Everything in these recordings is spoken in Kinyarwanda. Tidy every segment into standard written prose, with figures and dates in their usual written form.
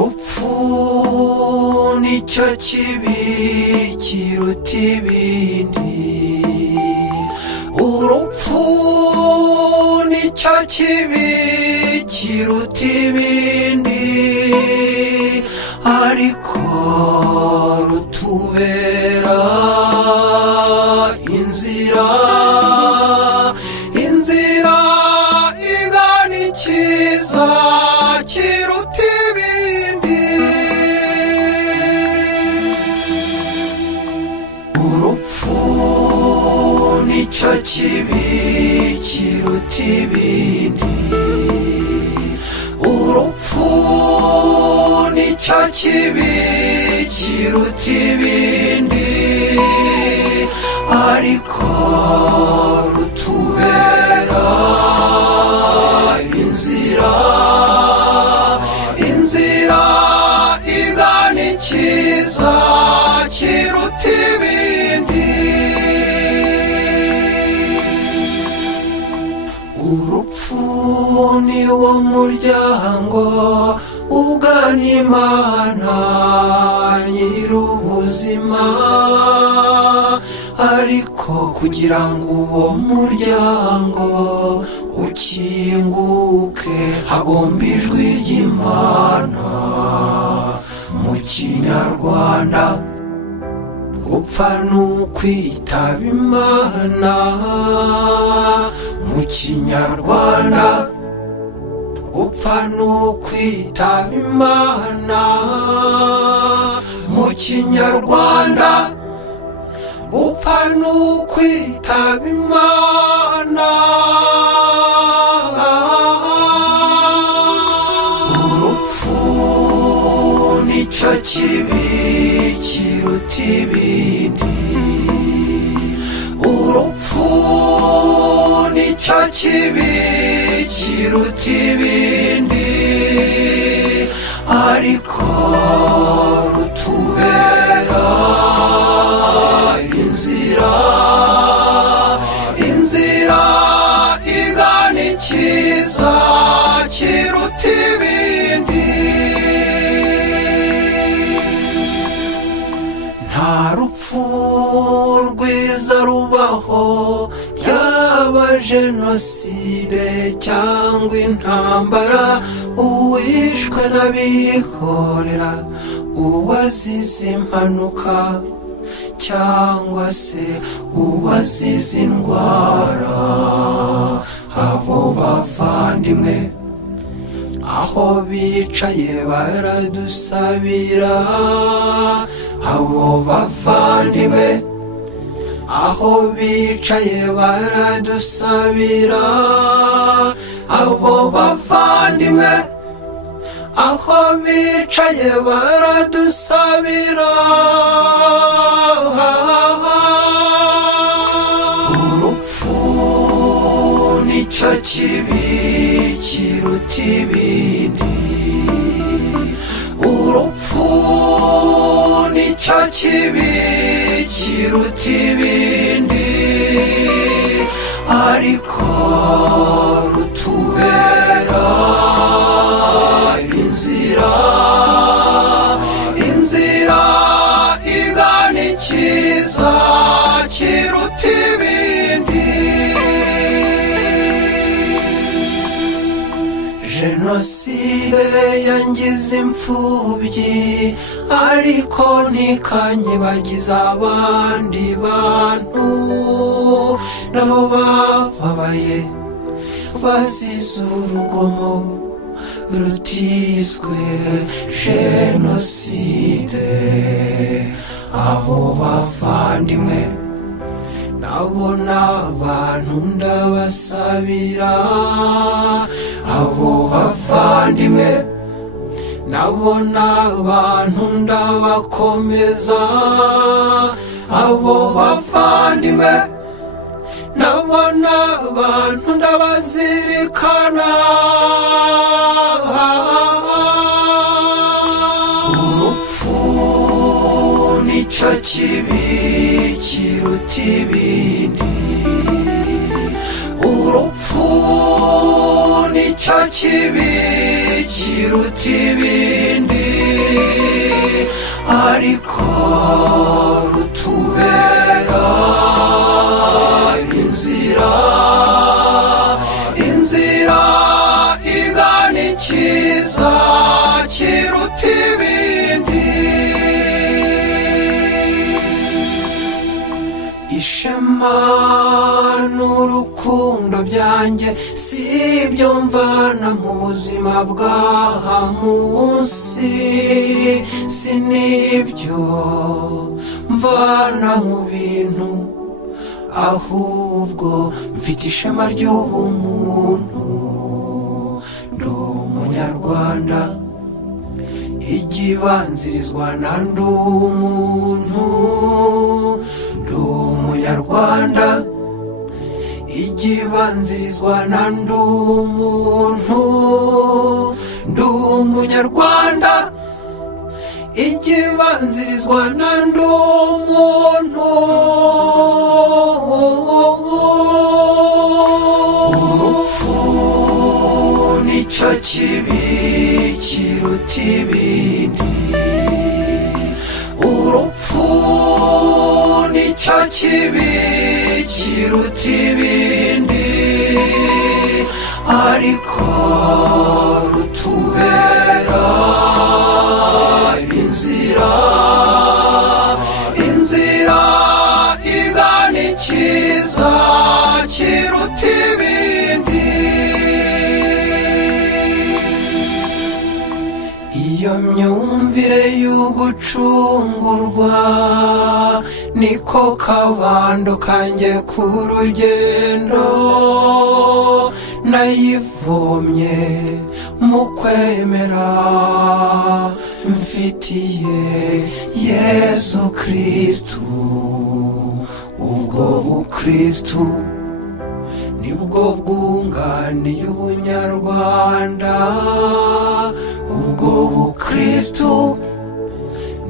urupfu nicyo kibi kiruta ibindi, urupfu nicyo kibi kiruta ibindi, ariko rutubera inzira igana ikiza kiruta ibindi. Urupfu nicyo kibi kiruta ibindi, urupfu nicyo kibi kiruta ibindi, ariko rutubera inzira igana ikiza kiruta ibindi. Urupfu ni wo muryango ugana Imana nyir'ubuzima, ariko kugira ngo uwo muryango ukinguke hagomba ijwi ry'Imana. Mu Kinyarwanda gupfa n'ukwitaba Imana, mu Kinyarwanda gupfa n'ukwitaba Imana, mu Kinyarwanda gupfa n'ukwitaba Imana. Urupfu nicyo kibi kiruta ibindi, urupfu nicyo kibi kiruta ibindi, ariko rutubera inzira igana ikiza kiruta ibindi. Nta rupfu rwiza rubaho, yaba jenoside cyangwa intambara, uwishwe n'abihorera, uwazize impanuka cyangwa se uwazize indwara. Abo bavandimwe aho bicaye baradusabira, abo bavandimwe aho bicaye baradusabira, abo bavandimwe aho bicaye baradusabira. Urupfu nicyo kibi kiruta ibindi, urupfu nicyo kibi kiruta ibindi, ariko rutubera inzira igana ikiza kiruta ibindi. Jenoside yangize imfubyi, ariko ntikanyibagiza abandi bantu nabo bababaye bazize urugomo rutiswe jenoside. Abo bavandimwe nabona abantu ndabasabira, abo bavandimwe nabona abantu ndabakomeza, abo bavandimwe nabona abantu ndabazirikana. Urupfu nicyo kibi kiruta ibindi, urupfu nicyo kibi kiruta ibindi, ariko rutubera inzira, inzira igana icyiza kiruta ibindi. Ishema n'urukundo byanjye si ibyo mvana mu buzima bw'aha munsi, si n'ibyo mvana mu bintu, ahubwo mfite ishema ry'ubumuntu. Ndi umunyarwanda, igibanzirizwa na ndi umuntu. Ndi umunyarwanda, igibanzirizwa na ndi umuntu. Ndi umunyarwanda, igibanzirizwa na ndi umuntu. Urupfu nicyo kibi kiruta ibindi, urupfu nicyo kibi kiruta ibindi, ariko rutubera inzira, inzira igana icyiza kiruta ibindi. Iyo myumvire y'ugucungurwa niko kabando kanjye ku rugendo, nayivomye mu kwemera mfitiye Yesu Kristu. Ubwo bukristu nibwo bwunganiye ubunyarwanda, ubwo bukristu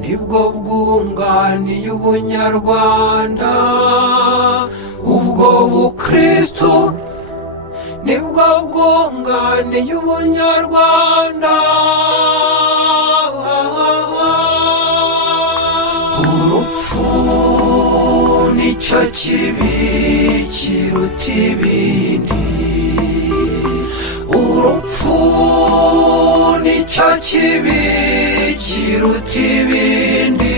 nibwo bwunganiye ubunyarwanda, ubwo bukristu nibwo bwunganiye ubunyarwanda. Urupfu nicyo kibi kiruta ibindi, urupfu nicyo kibi kiruta ibindi,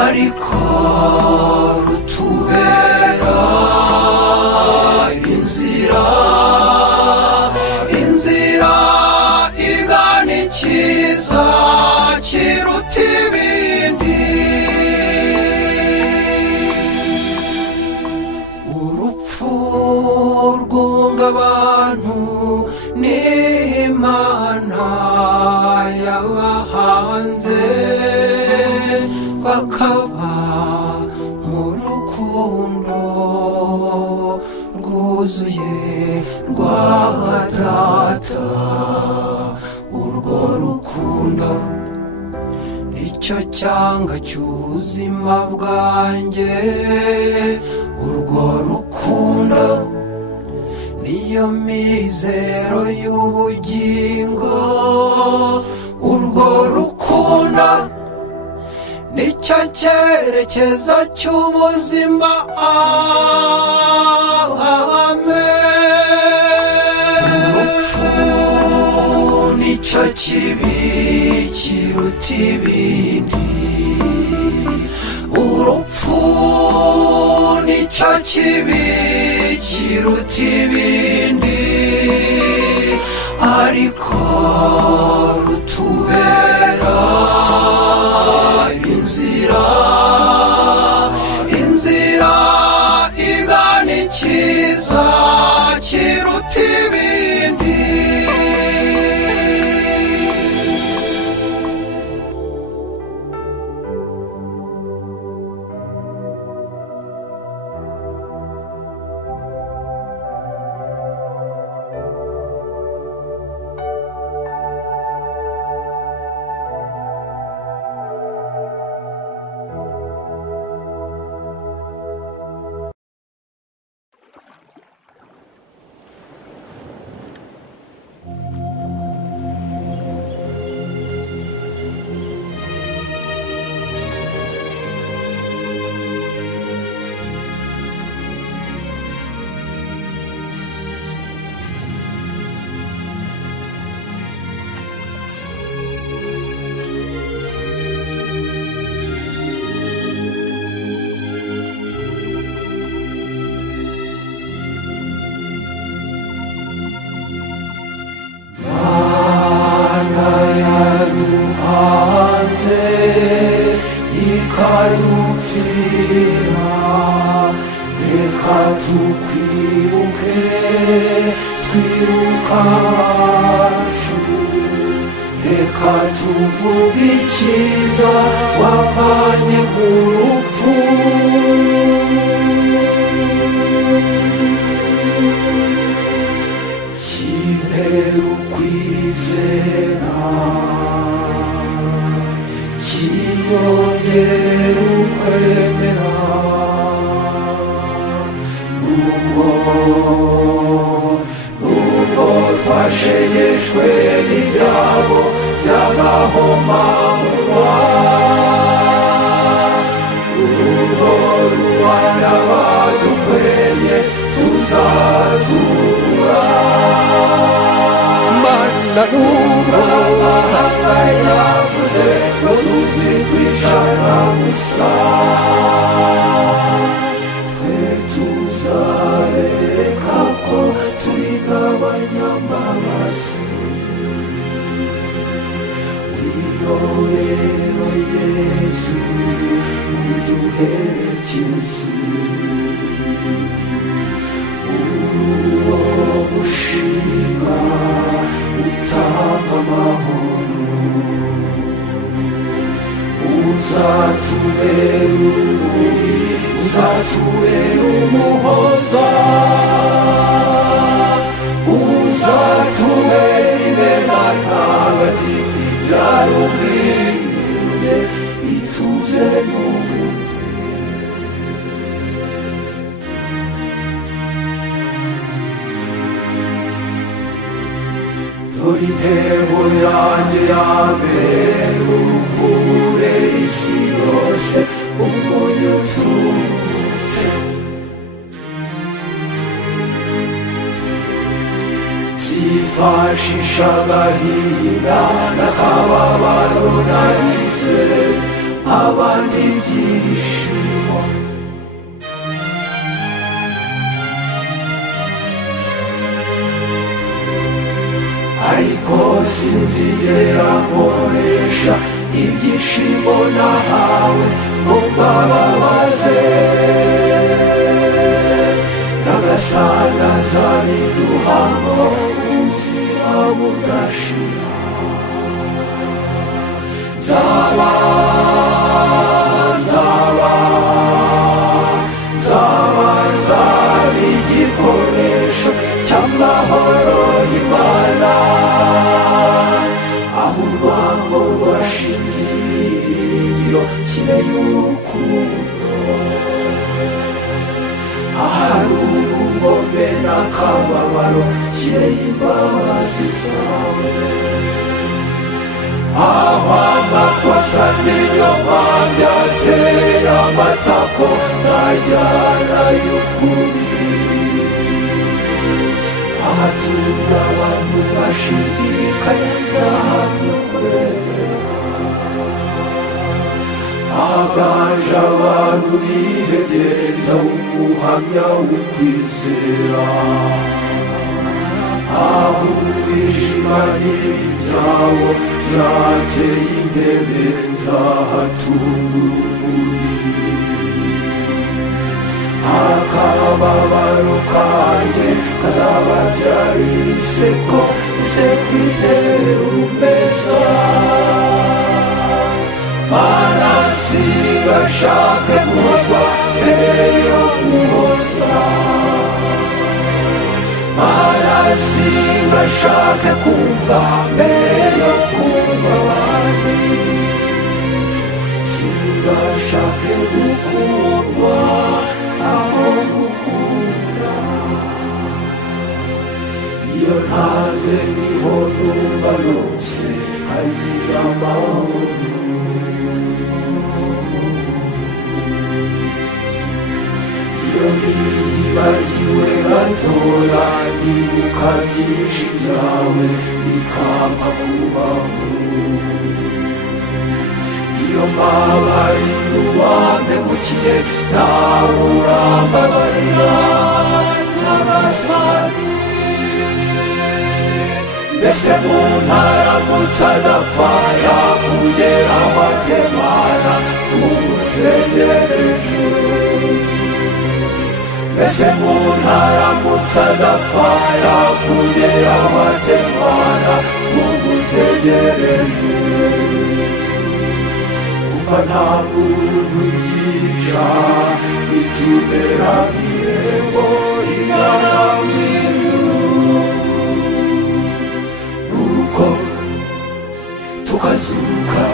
ariko rutubera inzira, inzira igana icyiza kiruta ibindi. Urupfu rwunga abantu n'Imana yabahanze, bakaba mu rukundo rwuzuye rwa Data. Urwo rukundo nicyo cyanga cy'ubuzima bwanjye, urwo rukundo niyo mizero y'ubugingo, urwo rukundo nicyo cyerekezo cy'ubuzima. Amen. Urupfu nicyo kibi kiruta ibindi, urupfu nicyo kibi kiruta ibindi, ariko rutubera inzira, inzira twibuke twibukacu reka tuvuge icyiza wavanye mu rupfu kintera ukwizera kiyongera ukwemera nubwo twashegeshwe n'ibyago by'agahomamunwa nubwo rubanda badukwiriye tuzatubura mana nubwo amahanga yavuze ngo tuzi kwicara gusa twe tuzabereka ko turi n'abanyamabasi wirorero Yesu uduherekeze uwo mushinga utanga amahoro uzatubera urumuri uzatubera umuhoza uzatubera ibema ntagatifu ibyara ubwiyunge ituze n'ubumwe dore intego yanjye ya mbere ukubera isi yose umunyu utubutse zifashisha agahinda n'akababaro nagize abandi ibyishimo ariko sinzigera nkoresha ibyishimo nahawe ngo mbababaze nyagasani azabiduhamo ubuzima budashira nzaba igikoresho cy'amahoro y'Imana aho urwango rwashinze ibirindiro kibe y'urukundo ahari ubugome n'akababaro kibe y'imbabazi zawe aho amakosa n'ibinyoma byateye amatako nzajyana y'ukuri ahatuye abantu bashidikanya nzahamya ukwemera ahaganje abantu bihebye nzawumuhamya w'ukwizera aho umwijima n'ibibi byawo byateye intebe nzahatunga urumuri akababaro kanjye kazababyarira iseko iseko itera urumbeza mana sigashake guhozwa mbere yo guhoza mana sigashake kumva mbere yo kumva abandi sigashake gukundwa aho gukunda iyo ntaze niho numva nose hagira amahoro iyo niyibagiwe gatoya nibuka byinshi byawe bikampa kubaho iyo mbabarira uwampemukiye nawe urambabarira nyagasani mbese umuntu aramutse adapfa yakugeraho atemana umutegereje ese umuntu aramutse adapfa yakugera amatembana kugutegereje umva nta muntu byica bitubera irembo rigana mw'ijuru nuko tukazuka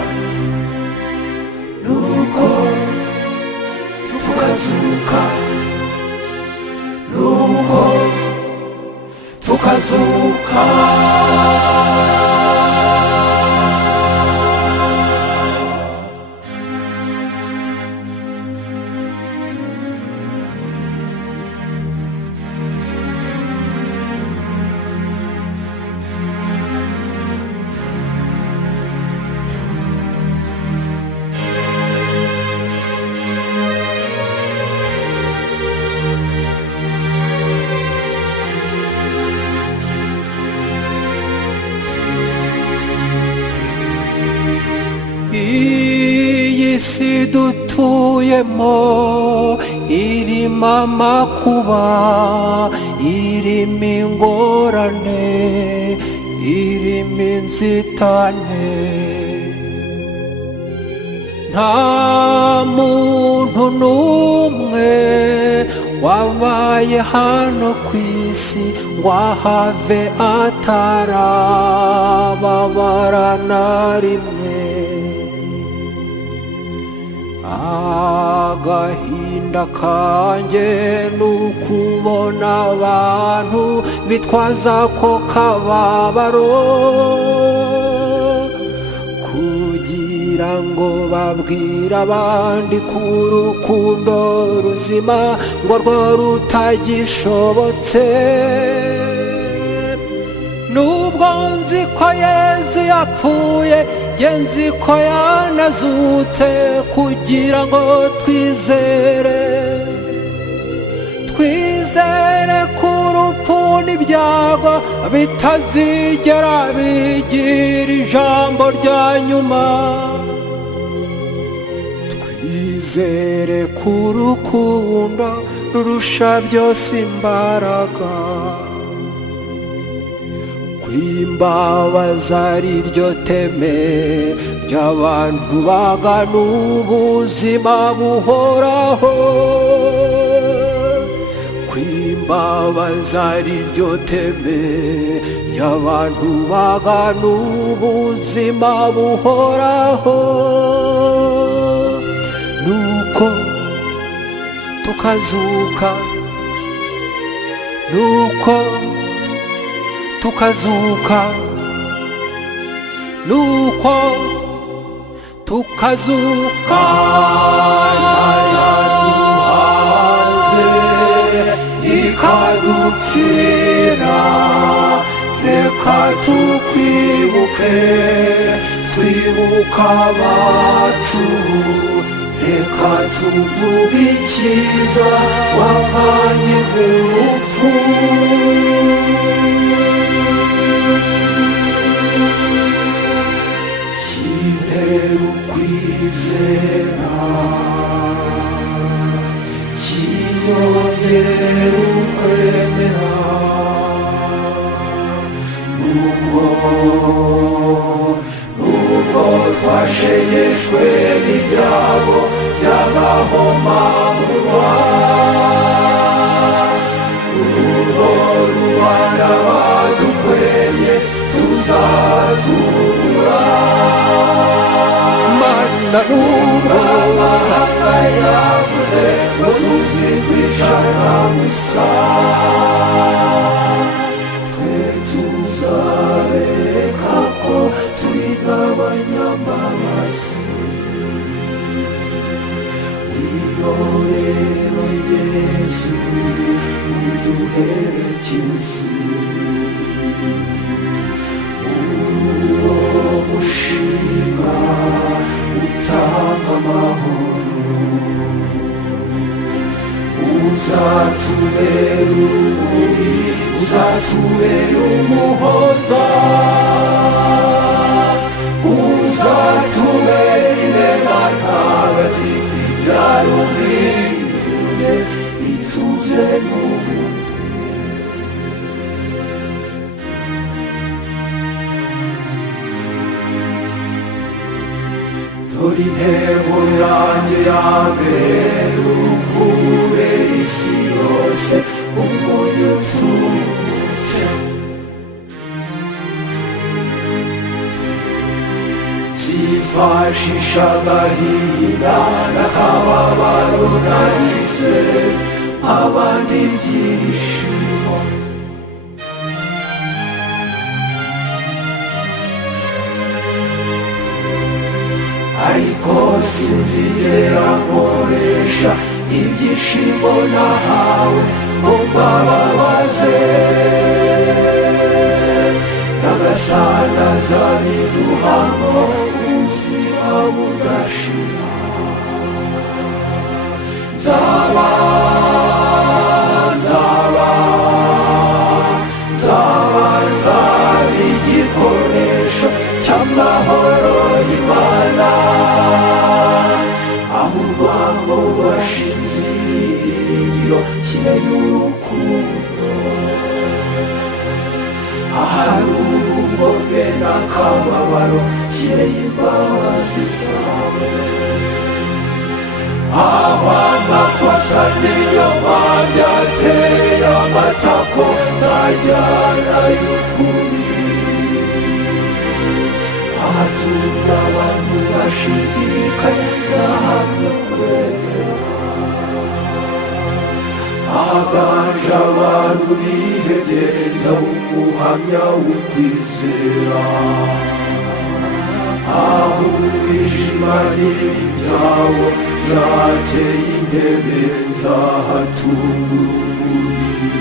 nuko tukazuka nuko tukazuka iyi si dutuyemo irimo amakuba irimo ingorane irimo inzitane nta muntu n'umwe wabaye hano ku isi ngo ahave atarababara na rimwe agahinda kanjye n'ukubona abantu bitwaza ko kababaro kugira ngo babwire abandi ko urukundo ruzima ngo rwo rutagishobotse nubwo nzi ko Yesu yapfuye nge nzi ko yanazutse kugira ngo twizere ko urupfu n'ibyago bitazigera bigira ijambo rya nyuma twizere ko urukundo rurusha byose imbaraga kwimbabaza ari ryo teme ry'abantu bagana ubuzima buhoraho kwimbabaza ari ryo teme ry'abantu bagana ubuzima buhoraho nuko tukazuka nuko tukazuka nuko tukazuka yaduhaze ikadupfira reka tukwibuke twibuka abacu reka tuvuge icyiza wavanye mu rupfu ukwizera kiyongera ukwemera nubwo twashegeshwe n'ibyago by'agahomamunwa nubwo rubanda badukwiriye tuzatubura nubwo amahanga yavuze ngo tuzi kwicara gusa twe tuzabereka ko turi n'abanyamabasi wino rero Yesu uduherekeze uwo mushinga utanga amahoro uzatubera urumuri uzatubera umuhoza uzatubera inema ntagatifu ibyara ubwiyunge ituze dore intego yanjye ya mbere ni ukubera isi yose umunyu utubutse. Nzifashisha agahinda n'akababaro nagize abandi ibyishimo. Ariko sinzigera nkoresha ibyishimo nahawe ngo mbababaze. Nyagasani azabiduhamo ubuzima budashira. Nzaba igikoresho cy'amahoro y'Imana, aho urwango rwashinze ibirindiro kireye urukundo, ahari ubugome n'akababaro kireye imbabazi zawe, aho amakosa n'ibinyoma byateye amatako nzajyana y'ukuri, ahatuye abantu bashidikanya nzahamya kwera, ahaganje abantu bihebye nzaba umuhamya w'ukwizera, aho umwijima n'ibibi byawo byateye intebe nzahatunga urumuri,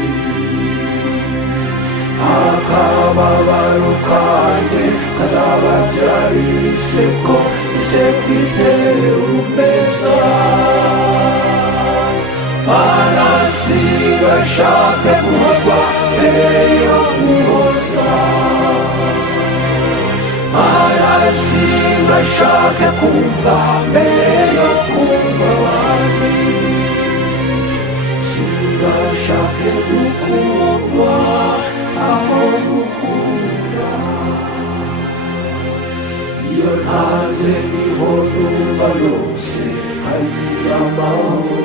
akababaro kanjye kazababyarira iseko, iseko iteye urumeza. Mana singashake guhozwa mbere yo guhoza, Mana singashake kumva mbere yo kumva abandi, singashake gukundwa aho gukunda. Iyo ntaze niho numva rwose hagira amahoro.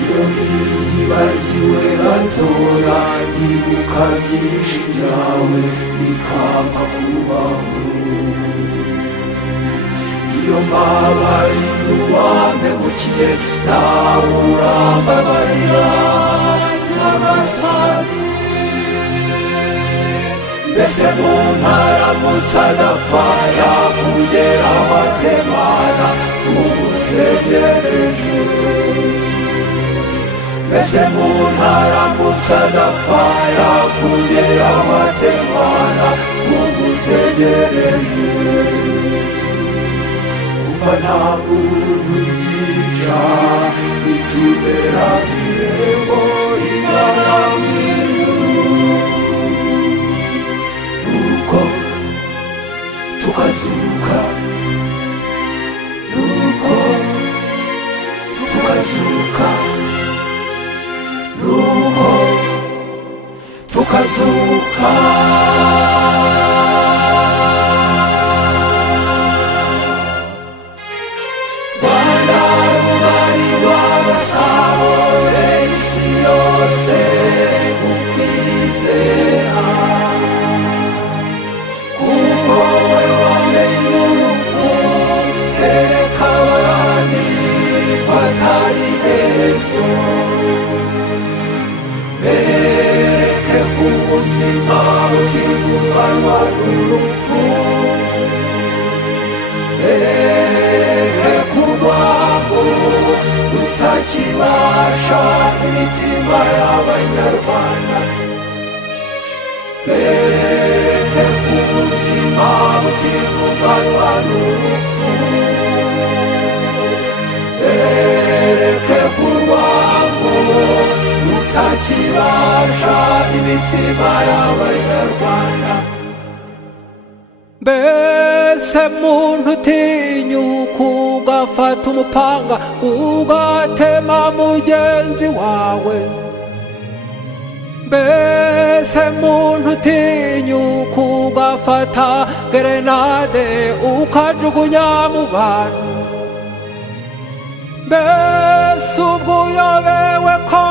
Iyo niyibagiwe gatoya nibuka byinshi byawe bikampa kubaho. Iyo mbabariye uwampemukiye nawe urambabarira Nyagasani. Mbese umuntu aramutse adapfa yakugeraho ate Mana umutegereje? Mbese umuntu aramutse adapfa yakugeraho ate Mana umutegereje? Umva nta muntu byica bitubera irembo rigana mw'ijuru, nuko tukazuka, nuko tukazuka, nuko tukazuka. Bwana rugari rw'abasabore isi yose ukwizera, kuko wowe wamenye urupfu, ereka abandi ko atari iherezo. Bereke ko ubuzima butivuganwa n'urupfu, bereke ko urwango rutakibasha imitima y'Abanyarwanda, bereke ko ubuzima butivuganwa n'urupfu, bereke ko urwango rutakibasha imitima y'Abanyarwanda. Mbese muntu utinyuka ugafata umupanga ugatema mugenzi wawe? mbese muntu utinyuka ugafata gerenade ukajugunya mu bantu, mbese ubwo uyobewe ko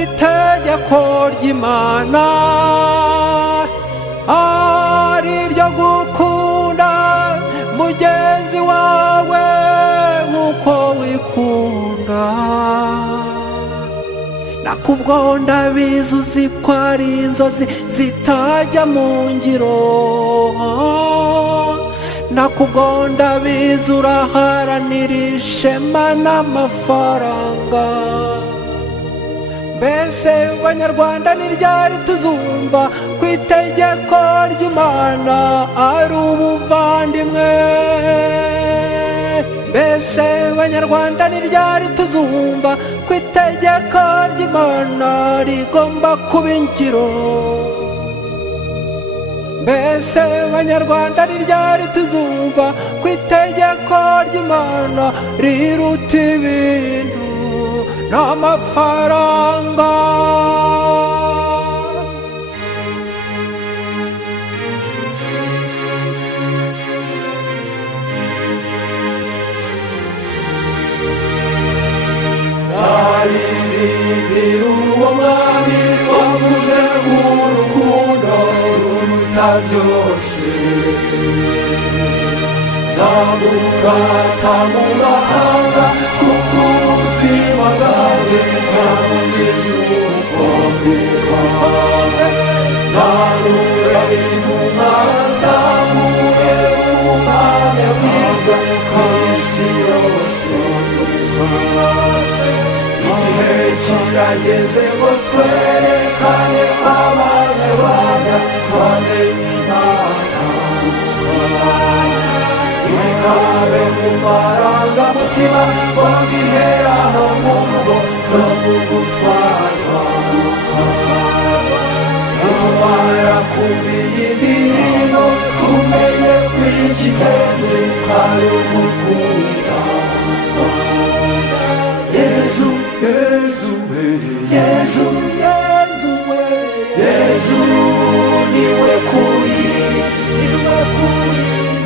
itegeko ry'Imana ari iryo gukunda mugenzi wawe nk'uko wikunda. Nakubwo ndabizi uzi ko ari inzozi zitajya mu ngiro, nakubwo ndabizi uraharanira ishema n'amafaranga. Mbese banyarwanda ni ryari tuzumva ku itegeko ry'Imana ari ubuvandimwe? Mbese banyarwanda ni ryari tuzumva ku itegeko ry'Imana rigomba kuba ingiro? Mbese banyarwanda ni ryari tuzumva ku itegeko ry'Imana riruta ibintu n'amafaranga? Zaririmbira uwo mwami wavuze urukundo ruruta byose, zamurata mu mahanga kuko ubuzima bwawe bwamugize ubukombe. Zamure inuma, zamure ubuhamya bwiza ku isi yose. Igihe kirageze ngo twerekane abanyarwanda bamenye Imana. Ibikabe mu marangamutima ngo biheraho mu rugo no mu gutwarwa. Nitumara kumva iyi ndirimbo tumenye ko icy'ingenzi ari ugukunda. Yezu, Yezu we, Yezu, Yezu we, Yezu niwe kuri, niwe kuri.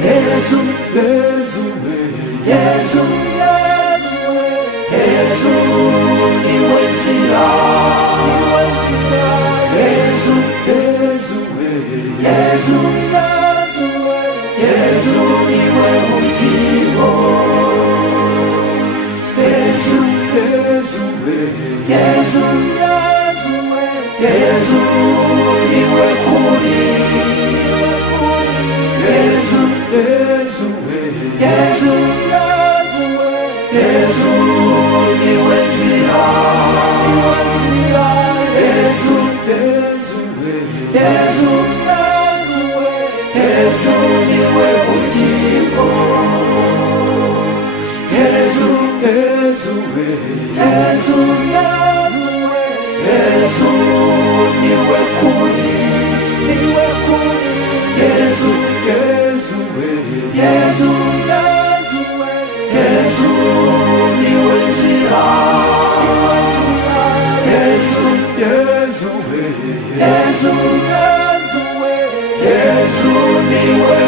Yezu, Yezu we, Yezu, Yezu we, Yezu niwe nzira, niwe nzira. Yezu, Yezu we, Yezu, Yezu we, Yezu niwe bugingo. Yezu, Yezu we, Yezu, Yezu we, Yezu niwe kuri, niwe kuri. Yezu, Yezu we, Yezu, Yezu we, Yezu niwe nzira, niwe nzira. Yezu, Yezu we, Yezu, Yezu we, Yezu niwe bugingo. Yezu, Yezu we, Yezu, Yezu we, Yezu niwe kuri, niwe kuri. Yezu, Yezu we, Yezu, Yezu we, Yezu niwe nzira, niwe nzira. Yezu, Yezu we, Yezu, Yezu we, Yezu niwe